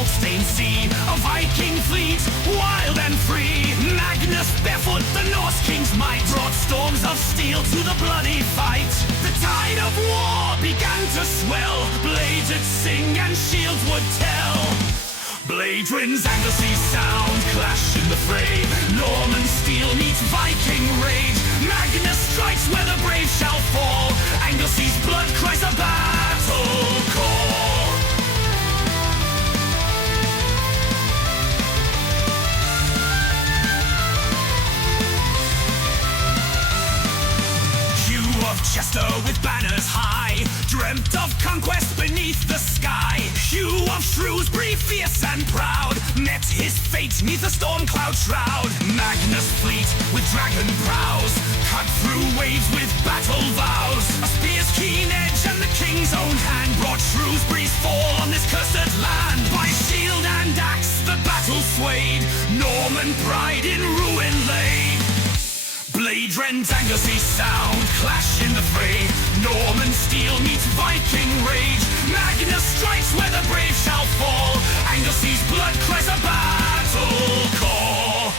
salt-stained sea, a Viking fleet, wild and free. Magnus barefoot, the Norse king's might, brought storms of steel to the bloody fight. The tide of war began to swell, blades would sing and shields would tell. Blade winds, Anglesey Sound, clash in the fray. Norman steel meets Viking rage. Magnus strikes where the brave shall fall. Anglesey's blood cries a battle call. Hugh of Chester with banners high, dreamt of conquest beneath the sky. Hugh of Shrewsbury, fierce and proud, met his fate neath a storm cloud shroud. Magnus fleet with dragon prows, cut through waves with battle vows. A spear's keen edge and the king's own hand brought Shrewsbury's fall on this cursed land. By shield and axe the battle swayed, Norman pride in ruin lay. Blade rends, Anglesey Sound, clash in the fray. Norman steel meets Viking rage. Magnus strikes where the brave shall fall. Anglesey's blood cries a battle call.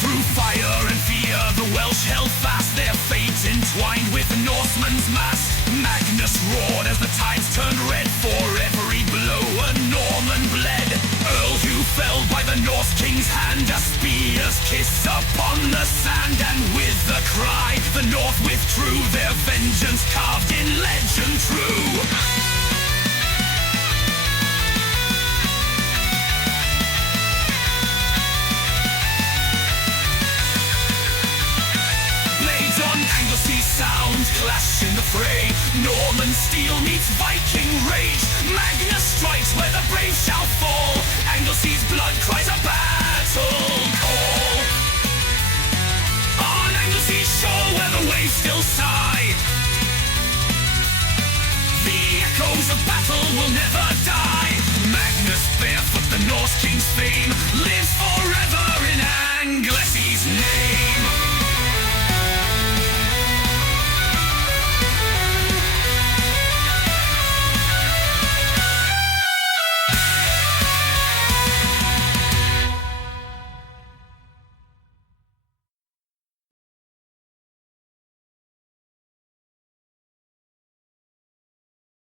Through fire and fear the Welsh held fast, their fate entwined with Norseman's mast. Magnus roared as the tides turned red, for every blow a Norman bled. Earl Hugh fell by the Norse king's hand, a spear's kiss upon the sand. And with a cry the North withdrew, their vengeance carved in legend true. Anglesey Sound, clash in the fray. Norman steel meets Viking rage. Magnus strikes where the brave shall fall. Anglesey's blood cries a battle call. On Anglesey's shore where the waves still sigh, the echoes of battle will never die. Magnus barefoot, the Norse king's fame, lives forever